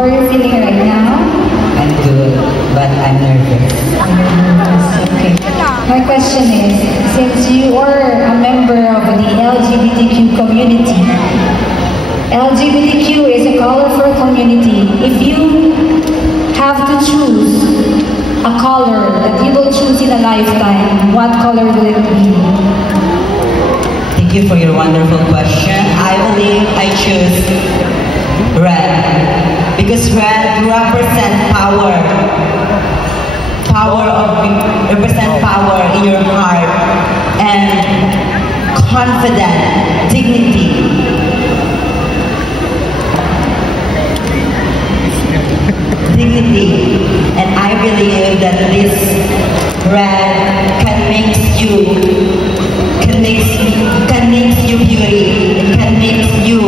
How are you feeling right now? I'm good, but I'm nervous. Okay. My question is, since you are a member of the LGBTQ community, LGBTQ is a colorful community. If you have to choose a color that you will choose in a lifetime, what color will it be? Thank you for your wonderful question. I believe I choose red because red represents power. Represent power in your heart and confidence, dignity. And I believe that this red can make you beauty. It can make you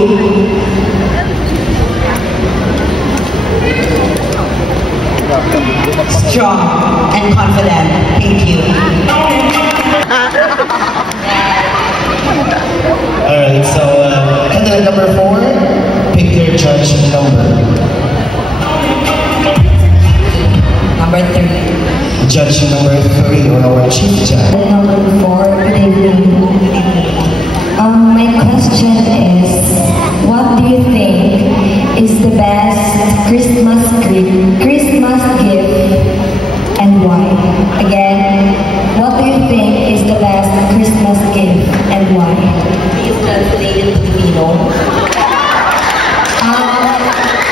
strong and confident. Thank you. Alright, so candidate number 4, pick your judge number. Number 3. Judge number 3, or our chief judge. Number 4, good evening. My question is, what do you think is the best Christmas gift and why? Again, what do you think is the best Christmas gift and why? Please translate it to Filipino.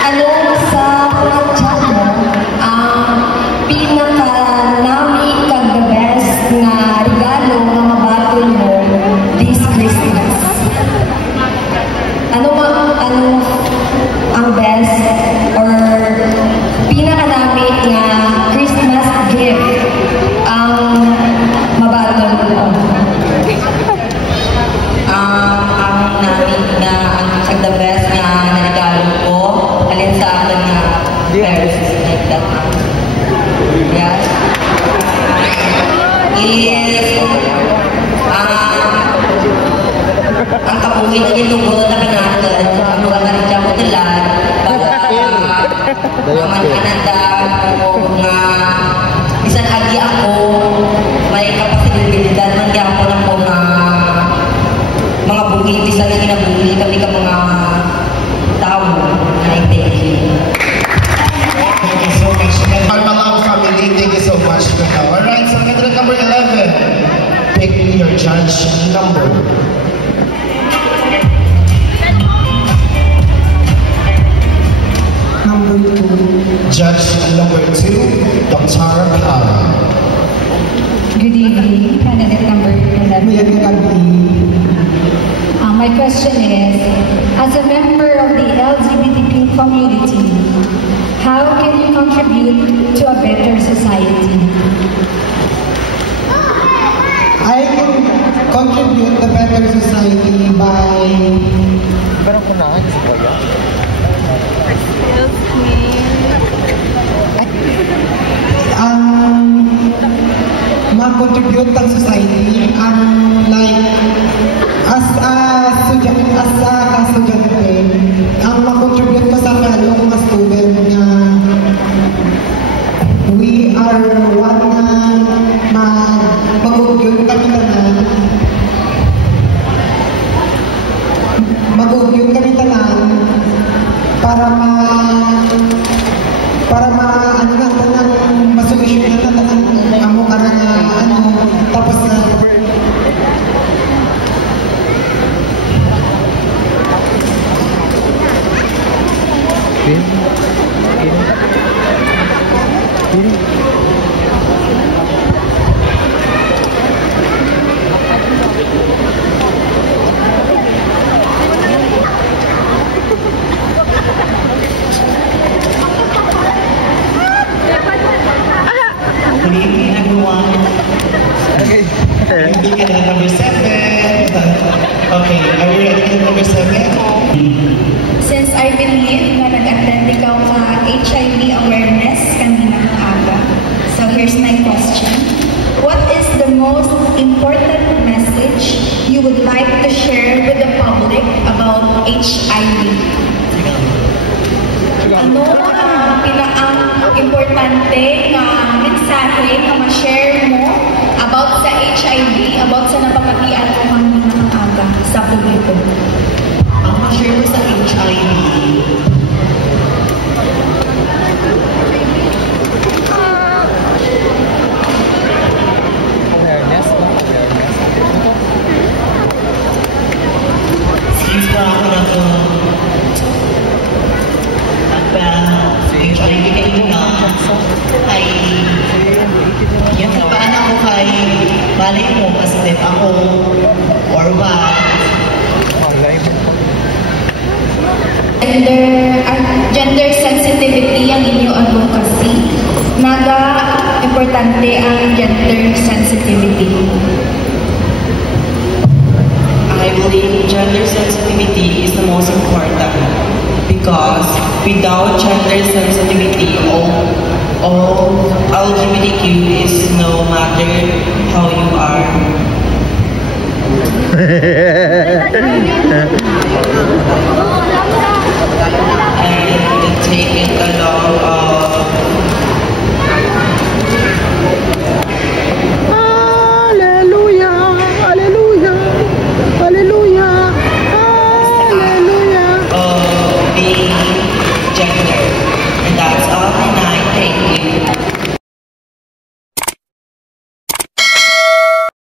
Ano sa chat mo, pinaka-nami kag the best na regalo na mabatol mo this Christmas? Ano ang best or pinaka-nami na Christmas gift ang mabatol mo? Ang namin na ang the best na regalo ko, alin sa akin na parents like that. Yes. Is ang kabuhin na itugod na kanagan, ang mga naridya ko nila, para manananda ko nga bisan agi ako, may kapasibilidad man di ako ng mga buhi, bisan na kinabuhi kami ka mga tao na thank you. Thank you so much. And our Malab family, thank you so much. Alright, so candidate number 11, pick your judge number. Judge number 2, Dr. Kara. Good evening, candidate number 11. My question is, as a member of the LGBTQ community, how can you contribute to a better society? I can contribute to better society by mag-contribute ng society like as a estudyante ang mag-contribute ko sa fellow mga student na we are one na mag-ugyong kami tanan para ano na tanang masolusyon na tanang amo ka na tapos na Good evening, everyone. Okay. Candidate number 7. Okay, are you ready for number 7? Since I believe na nag-attend ikaw sa HIV awareness kanina aga, so here's my question. What is the most important message you would like to share with the public about HIV? ano ang pinaka-importante na mensahe na ma-share mo about sa HIV, about sa napakatian sa mga nakaaga sa publiko? Ang ma-share ko sa HIV, since pa ako na ito, HIV kayo na, ay, yung kapaan ako kay, malay mo, positive ako, or what, Gender sensitivity ang inyong advocacy. Naga importante ang gender sensitivity. I believe gender sensitivity is the most important because without gender sensitivity, all LGBTQ is no matter how you are. And take it along of Hallelujah, hallelujah, hallelujah, hallelujah. being gender.